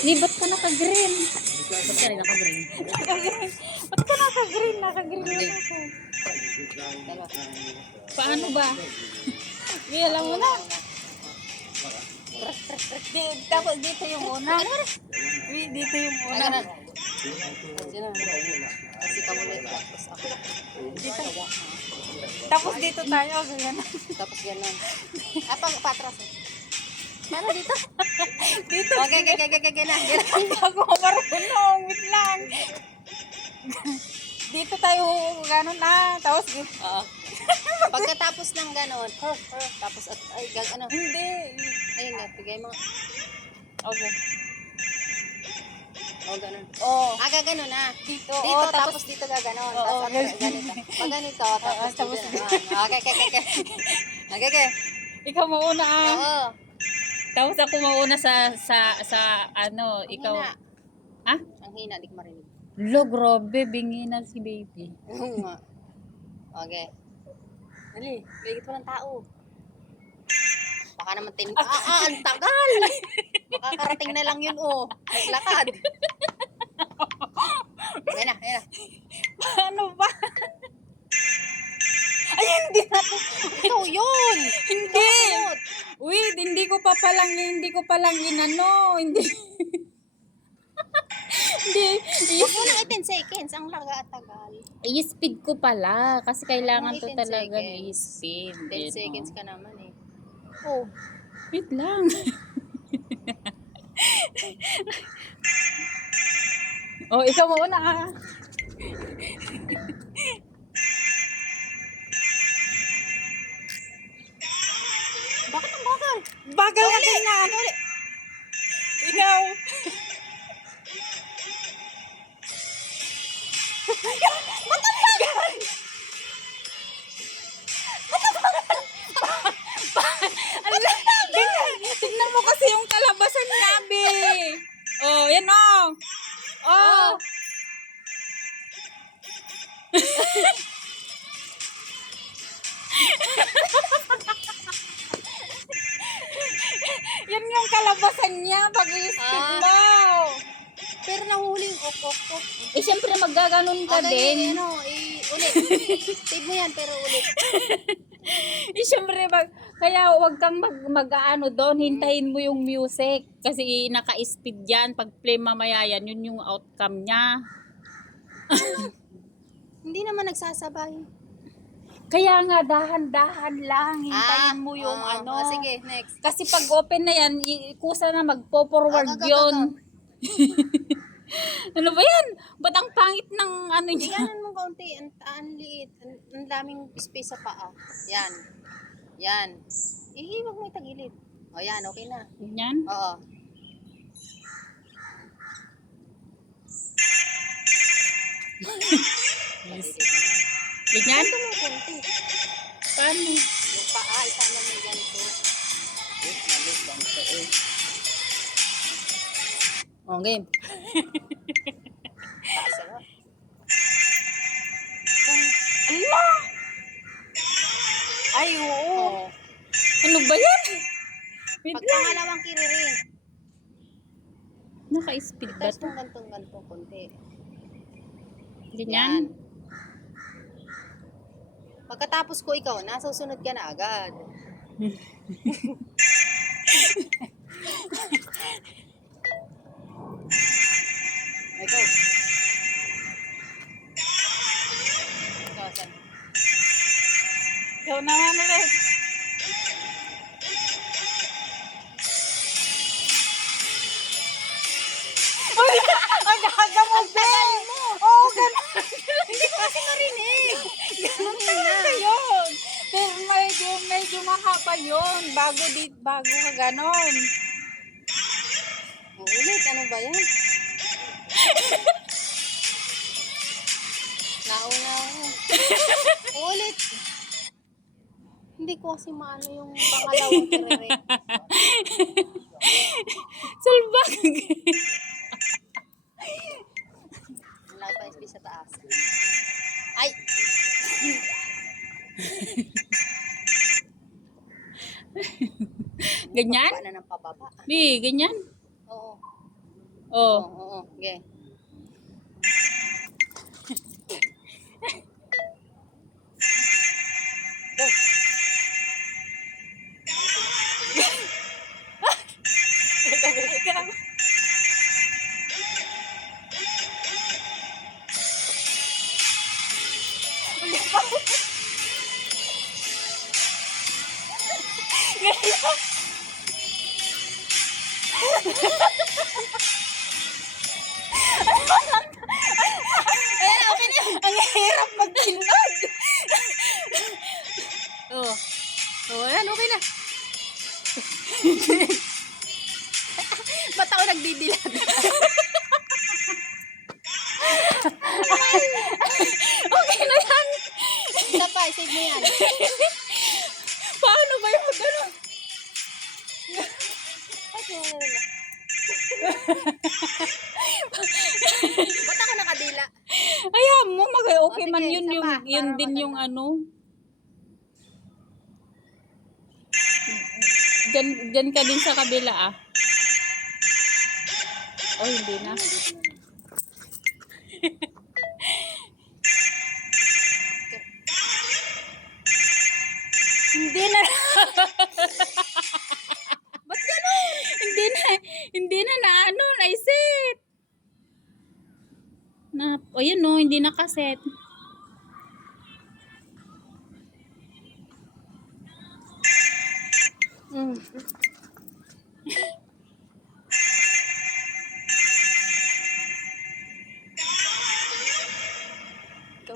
Ni, ba't ka naka-green? Ba't ka rin naka-green? Naka-green. Ba't ka naka-green? Naka-green na ako. Paano ba? Di, alam mo na. Tapos dito yung una. Dito yung una. Kasi kamulit tapos ako. Dito. Tapos dito tayo. Ganyan. Tapos ganun. Patras. Ano dito? Dito. Okay. Ganun. Hindi ako marunong. Wait lang. Dito tayo gano'n na. Tapos Oo. Pagkatapos ng ganon, tapos ano? hindi. Ayun nga, tigay mo. Okay. O, ganon. Oh. Gaganon na. Dito. Dito, Oh, tapos dito gaganon. Oo, Tapos ganito. Pag ganito, tapos tapos dito na. Okay. Ikaw mauna ah. Oo. Tapos ako mauna sa ano, ikaw. Hina. Ha? Ang hina, di ko marinig. Lo, grabe, bingi na si baby. Oo nga. Okay. Dali, bigit mo ng tao. Baka naman ang tagal! Makakarating na lang yun, oh. Naglakad. Ayan na. Paano ba? Ay, hindi na. Ito yun! Hindi. Kasunod. Wait, hindi ko pa lang inano. Hindi. Hindi. Huwag mo lang 10 seconds. Ang laga at tagal. I-speed ko pala. Kasi kailangan to 10 talaga seconds. i-speed. 10 seconds ka naman eh. Oh. Wait lang. Oh, ikaw muna ah. Bakit ang bagal? Bagal ka din na. Ikaw. Tingnan mo kasi yung kalabasan niya, be. Oh, yan oh. Oh. Yan yung kalabasan niya pag i-speed mo. Pero nahuling ok. Eh, syempre maggaganon ka din. Ulit. Save mo yan, pero ulit. Eh, syempre, kaya wag kang mag-ano doon, hintayin mo yung music. Kasi naka-speed yan. Pag play mamaya yan, yun yung outcome niya. Hindi naman nagsasabay. Kaya nga, dahan-dahan lang. Hintayin mo yung ano. Sige, next. Kasi pag open na yan, kusa na magpo-forward yun. Ano ba yan? Ba't ang pangit ng ano niya? Iganan mo kaunti. Ang liit. Ang daming space sa paa. Yan. Wag mo itagilid. O yan, okay na. Yan? Oo. Yes. Ganyan? Ito mo konti. Paano? Yung paa, isama mo ganito. Okay. Taas na. Ala! Ay, oo. Oo. Ano ba yan? Wait Pag lang. pangalawang kiriri. Naka-speed ba Tapos ito? kung ganito, konti. Ganyan? Pagkatapos ko ikaw, nasusunod ka na agad. Ikaw. Ikaw, saan? Ikaw naman ulit. Uy! Ang gaga mo, Ben! Oo, ganun. Hindi ko kasi narinig. Ganun talaga yun. Pero medyo mahaba yun. Bago ka ganon. Ulit, ano ba yan? Nauna ako. Ulit. Hindi ko kasi maano yung pangalawang kirere. Salbag. Wala pa space sa taas. Ay! Ganyan? Pababa na ng pababa. Di, ganyan. Oo. Oh. Oo. Okay. Go. Ayan, okay na. Ang hirap magpindot. Oo. Oo, ayan, okay na. Ba't ako nagdidilag? Okay na yan. Isa pa, save mo yan. Paano ba yung gano'n? Ba't ako nakadila? Ayaw mo, okay sige, man yun, isa yung, pa, yun para din maganda. yung ano. Diyan ka din sa kabila ah. Oh, hindi na. Hindi na. Ba't gano'n? Hindi na ano, naiset. O yun no, hindi nakaset. Mm. Go.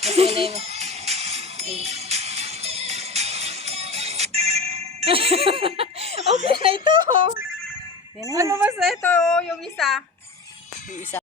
Sige na yun. Okay na ito. Yan na. Ano ba sa ito yung isa? Yung isa.